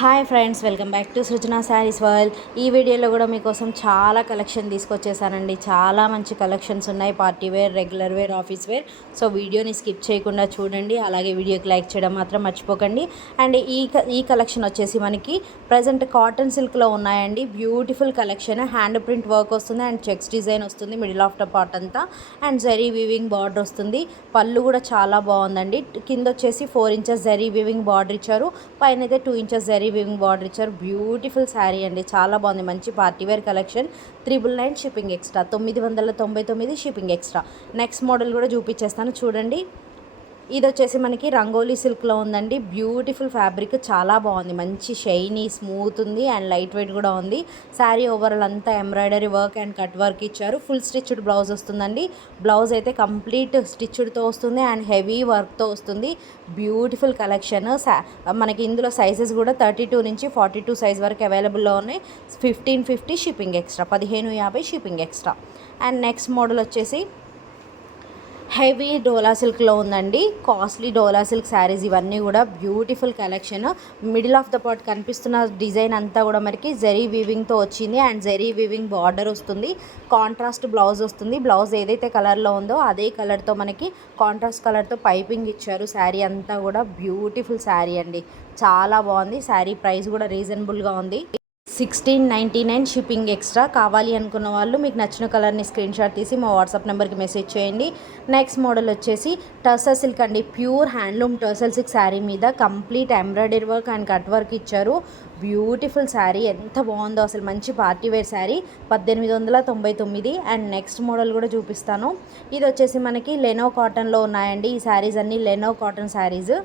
Hi friends, welcome back to Srujana saris world. ఈ వీడియోలో కూడా మీకోసం చాలా కలెక్షన్ తీసుకొచ్చేసానండి. చాలా మంచి కలెక్షన్స్ ఉన్నాయి, party wear, regular wear, office wear. So వీడియోని స్కిప్ చేయకుండా చూడండి, అలాగే వీడియోకి లైక్ చేయడం మాత్రం మర్చిపోకండి. అండ్ ఈ కలెక్షన్ వచ్చేసి మనకి ప్రజెంట్ కాటన్ సిల్క్లో ఉన్నాయండి. Beautiful collection, hand print work వస్తుంది అండ్ చెక్స్ డిజైన్ వస్తుంది మిడిల్ ఆఫ్ ద పార్ట్ అంతా. అండ్ జరీ వీవింగ్ బార్డర్ వస్తుంది. పళ్ళు కూడా చాలా బాగుందండి. కింద వచ్చేసి 4 ఇంచెస్ జరీ వీవింగ్ బార్డర్ ఇచ్చారు, పైన అయితే 2 ఇంచెస్ జరీ వీవింగ్ బార్డర్ ఇచ్చారు. బ్యూటిఫుల్ శారీ అండి, చాలా బాగుంది. మంచి party wear collection. 999 shipping extra, 999 shipping extra. Next model కూడా చూపించేస్తాను చూడండి. ఇది వచ్చేసి మనకి రంగోలీ సిల్క్లో ఉందండి. బ్యూటిఫుల్ ఫ్యాబ్రిక్, చాలా బాగుంది. మంచి షైనీ, స్మూత్ ఉంది అండ్ లైట్ వెయిట్ కూడా ఉంది. శారీ ఓవరాల్ అంతా embroidery work and cut work ఇచ్చారు. ఫుల్ స్టిచ్డ్ బ్లౌజ్ వస్తుందండి. బ్లౌజ్ అయితే కంప్లీట్ స్టిచ్డ్తో వస్తుంది అండ్ హెవీ వర్క్తో వస్తుంది. Beautiful collection. మనకి ఇందులో సైజెస్ కూడా 32 నుంచి 42 సైజ్ వరకు అవైలబుల్లో ఉన్నాయి. 1550 shipping extra, 1550 shipping extra. And next model వచ్చేసి హెవీ డోలా సిల్క్లో ఉందండి. కాస్ట్లీ డోలా సిల్క్ శారీస్ ఇవన్నీ కూడా beautiful collection. Middle of the part కనిపిస్తున్న డిజైన్ అంతా కూడా మనకి జరీ వీవింగ్తో వచ్చింది అండ్ జరీ వీవింగ్ బార్డర్ వస్తుంది. కాంట్రాస్ట్ బ్లౌజ్ వస్తుంది. బ్లౌజ్ ఏదైతే కలర్లో ఉందో అదే కలర్తో మనకి కాంట్రాస్ట్ కలర్తో పైపింగ్ ఇచ్చారు. శారీ అంతా కూడా బ్యూటిఫుల్ శారీ అండి, చాలా బాగుంది. శారీ ప్రైస్ కూడా రీజనబుల్గా ఉంది. 1699 షిప్పింగ్ ఎక్స్ట్రా. కావాలి అనుకున్న వాళ్ళు మీకు నచ్చిన కలర్ని స్క్రీన్ షాట్ తీసి మా వాట్సాప్ నెంబర్కి మెసేజ్ చేయండి. నెక్స్ట్ మోడల్ వచ్చేసి టర్సర్ సిల్క్ అండి. Pure handloom tussar silk sari మీద complete embroidery work and cut work ఇచ్చారు. బ్యూటిఫుల్ శారీ, ఎంత బాగుందో అసలు. మంచి party wear sari, 1899. And next model కూడా చూపిస్తాను. ఇది వచ్చేసి మనకి లెనో కాటన్లో ఉన్నాయండి. ఈ శారీస్ అన్నీ లెనో కాటన్ శారీస్.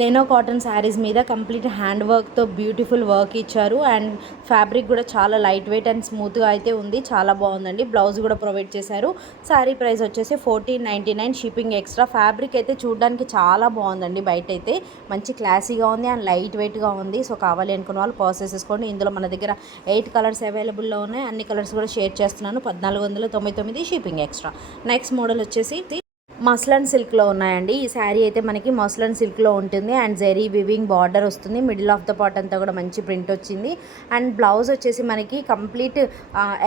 లెనో కాటన్ శారీస్ మీద కంప్లీట్ హ్యాండ్ వర్క్తో బ్యూటిఫుల్ వర్క్ ఇచ్చారు అండ్ ఫ్యాబ్రిక్ కూడా చాలా లైట్ వెయిట్ అండ్ స్మూత్గా అయితే ఉంది. చాలా బాగుందండి. బ్లౌజ్ కూడా ప్రొవైడ్ చేశారు. శారీ ప్రైస్ వచ్చేసి 1499 షిప్పింగ్ ఎక్స్ట్రా. ఫ్యాబ్రిక్ అయితే చూడడానికి చాలా బాగుందండి. బయట అయితే మంచి క్లాసీగా ఉంది అండ్ లైట్ వెయిట్గా ఉంది. సో కావాలి అనుకున్న వాళ్ళు పర్చేస్ చేసుకోండి. ఇందులో మన దగ్గర 8 కలర్స్ అవైలబుల్లో ఉన్నాయి. అన్ని కలర్స్ కూడా షేర్ చేస్తున్నాను. 1499 షిప్పింగ్ ఎక్స్ట్రా. నెక్స్ట్ మోడల్ వచ్చేసి మస్లన్ సిల్క్లో ఉన్నాయండి. ఈ శారీ అయితే మనకి మస్లన్ సిల్క్లో ఉంటుంది అండ్ జరీ వివింగ్ బార్డర్ వస్తుంది. మిడిల్ ఆఫ్ ద పార్ట్ అంతా కూడా మంచి ప్రింట్ వచ్చింది అండ్ బ్లౌజ్ వచ్చేసి మనకి కంప్లీట్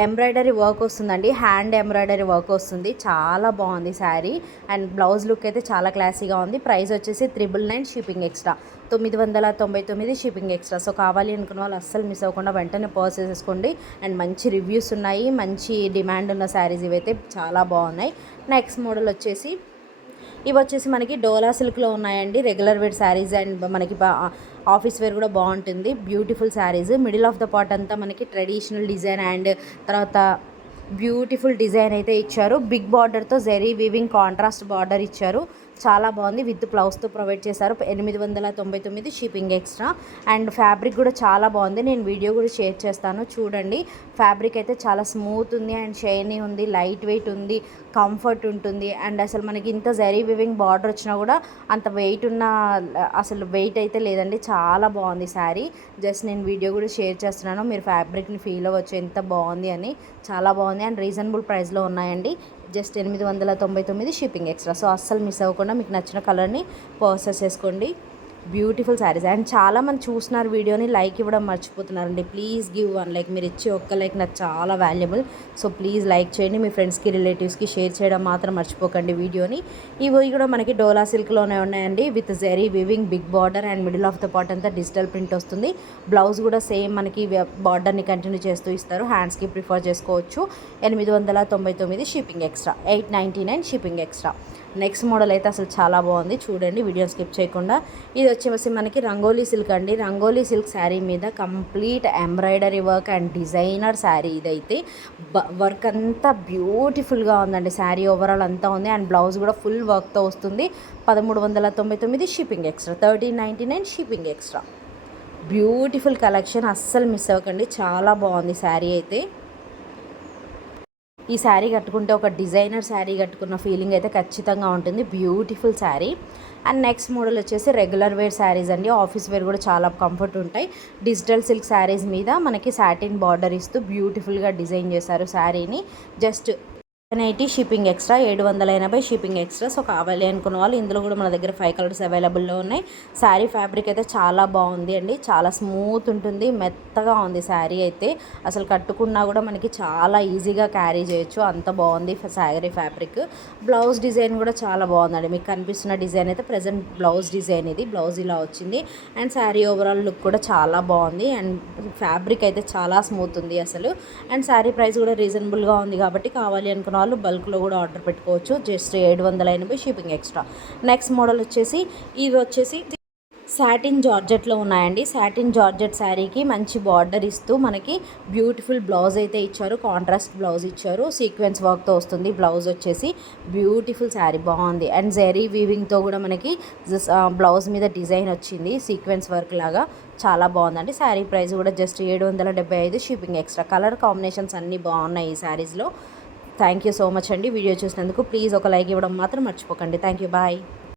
ఎంబ్రాయిడరీ వర్క్ వస్తుందండి. హ్యాండ్ ఎంబ్రాయిడరీ వర్క్ వస్తుంది. చాలా బాగుంది శారీ అండ్ బ్లౌజ్ లుక్ అయితే చాలా క్లాసీగా ఉంది. ప్రైస్ వచ్చేసి 999 shipping extra, 999 shipping extra. So కావాలి అనుకున్న వాళ్ళు అస్సలు మిస్ అవ్వకుండా వెంటనే పర్చేస్ చేసుకోండి. అండ్ మంచి రివ్యూస్ ఉన్నాయి, మంచి డిమాండ్ ఉన్న శారీస్ ఇవైతే చాలా బాగున్నాయి. నెక్స్ట్ మోడల్ వచ్చేసి ఇవి వచ్చేసి మనకి డోలా సిల్క్లో ఉన్నాయండి. రెగ్యులర్ వేర్ శారీస్ అండ్ మనకి ఆఫీస్ వేర్ కూడా బాగుంటుంది. Beautiful saris. Middle of the part అంతా మనకి ట్రెడిషనల్ డిజైన్ అండ్ తర్వాత బ్యూటిఫుల్ డిజైన్ అయితే ఇచ్చారు. బిగ్ బార్డర్తో జరీ వీవింగ్ కాంట్రాస్ట్ బార్డర్ ఇచ్చారు. చాలా బాగుంది. విత్ బ్లౌజ్తో ప్రొవైడ్ చేశారు. 899 షిప్పింగ్ ఎక్స్ట్రా. అండ్ ఫ్యాబ్రిక్ కూడా చాలా బాగుంది. నేను వీడియో కూడా షేర్ చేస్తాను చూడండి. ఫ్యాబ్రిక్ అయితే చాలా స్మూత్ ఉంది అండ్ షైనీ ఉంది, లైట్ వెయిట్ ఉంది, కంఫర్ట్ ఉంటుంది. అండ్ అసలు మనకి ఇంత జరీ వివింగ్ బార్డర్ వచ్చినా కూడా అంత వెయిట్ ఉన్న అసలు వెయిట్ అయితే లేదండి. చాలా బాగుంది శారీ. జస్ట్ నేను వీడియో కూడా షేర్ చేస్తున్నాను, మీరు ఫ్యాబ్రిక్ని ఫీల్ అవ్వచ్చు ఎంత బాగుంది అని. చాలా బాగుంది అండ్ రీజనబుల్ ప్రైస్లో ఉన్నాయండి. Just 899 shipping extra. సో అస్సలు మిస్ అవ్వకుండా మీకు నచ్చిన కలర్ని పర్చేస్ చేసుకోండి. బ్యూటిఫుల్ శారీస్. అండ్ చాలామంది చూస్తున్నారు వీడియోని, లైక్ ఇవ్వడం మర్చిపోతున్నారండి. Please give 1 like. మీరు ఇచ్చే ఒక్క లైక్ నాకు చాలా వాల్యుబుల్. సో ప్లీజ్ లైక్ చేయండి. మీ ఫ్రెండ్స్కి, రిలేటివ్స్కి షేర్ చేయడం మాత్రం మర్చిపోకండి వీడియోని. ఇవి కూడా మనకి డోలా సిల్క్లోనే ఉన్నాయండి. With zari weaving big border and middle of the part అంతా డిజిటల్ ప్రింట్ వస్తుంది. బ్లౌజ్ కూడా సేమ్ మనకి బార్డర్ని కంటిన్యూ చేస్తూ ఇస్తారు. హ్యాండ్స్కి ప్రిఫర్ చేసుకోవచ్చు. 899 shipping extra, 899 shipping extra. Next model అయితే అసలు చాలా బాగుంది చూడండి, వీడియో స్కిప్ చేయకుండా. ఇది వచ్చేసి మనకి రంగోలీ సిల్క్ అండి. రంగోలీ సిల్క్ శారీ మీద complete embroidery work and designer sari. ఇదైతే వర్క్ అంతా బ్యూటిఫుల్గా ఉందండి. శారీ ఓవరాల్ అంతా ఉంది అండ్ బ్లౌజ్ కూడా ఫుల్ వర్క్తో వస్తుంది. 1399 shipping extra, 1399 shipping extra. Beautiful collection, అస్సలు మిస్ అవ్వకండి. చాలా బాగుంది శారీ అయితే. ఈ శారీ కట్టుకుంటే ఒక డిజైనర్ శారీ కట్టుకున్న ఫీలింగ్ అయితే ఖచ్చితంగా ఉంటుంది. Beautiful sari. And next model వచ్చేసి రెగ్యులర్ వేర్ శారీస్ అండి. ఆఫీస్ వేర్ కూడా చాలా కంఫర్ట్ ఉంటాయి. డిజిటల్ సిల్క్ శారీస్ మీద మనకి సాటిన్ బార్డర్ ఇస్తూ బ్యూటిఫుల్గా డిజైన్ చేశారు శారీని. Just 780 shipping extra, 780 shipping extra. So కావాలి అనుకున్న వాళ్ళు ఇందులో కూడా మన దగ్గర 5 కలర్స్ అవైలబుల్లో ఉన్నాయి. శారీ ఫ్యాబ్రిక్ అయితే చాలా బాగుంది అండి, చాలా స్మూత్ ఉంటుంది, మెత్తగా ఉంది శారీ అయితే. అసలు కట్టుకున్నా కూడా మనకి చాలా ఈజీగా క్యారీ చేయొచ్చు, అంత బాగుంది శారీ ఫ్యాబ్రిక్. బ్లౌజ్ డిజైన్ కూడా చాలా బాగుందండి. మీకు కనిపిస్తున్న డిజైన్ అయితే ప్రజెంట్ బ్లౌజ్ డిజైన్, ఇది బ్లౌజ్ ఇలా వచ్చింది. అండ్ శారీ ఓవరాల్ లుక్ కూడా చాలా బాగుంది. అండ్ ఫ్యాబ్రిక్ అయితే చాలా స్మూత్ ఉంది అసలు. అండ్ శారీ ప్రైస్ కూడా రీజనబుల్గా ఉంది కాబట్టి కావాలి అనుకున్న వాళ్ళు బల్క్లో కూడా ఆర్డర్ పెట్టుకోవచ్చు. Just 780 shipping extra. Next model వచ్చేసి ఇవి వచ్చేసి సాటిన్ జార్జెట్లో ఉన్నాయండి. సాటిన్ జార్జెట్ శారీకి మంచి బార్డర్ ఇస్తూ మనకి బ్యూటిఫుల్ బ్లౌజ్ అయితే ఇచ్చారు, కాంట్రాస్ట్ బ్లౌజ్ ఇచ్చారు, సీక్వెన్స్ వర్క్తో వస్తుంది బ్లౌజ్ వచ్చేసి. బ్యూటిఫుల్ శారీ బాగుంది. అండ్ జెరీ వీవింగ్తో కూడా మనకి బ్లౌజ్ మీద డిజైన్ వచ్చింది సీక్వెన్స్ వర్క్ లాగా, చాలా బాగుందండి. శారీ ప్రైస్ కూడా just 775 shipping extra. Colour combinations అన్నీ బాగున్నాయి ఈ శారీస్లో. థ్యాంక్ యూ సో మచ్ అండి వీడియో చూసినందుకు. ప్లీజ్ ఒక లైక్ ఇవ్వడం మాత్రం మర్చిపోకండి. Thank you, bye.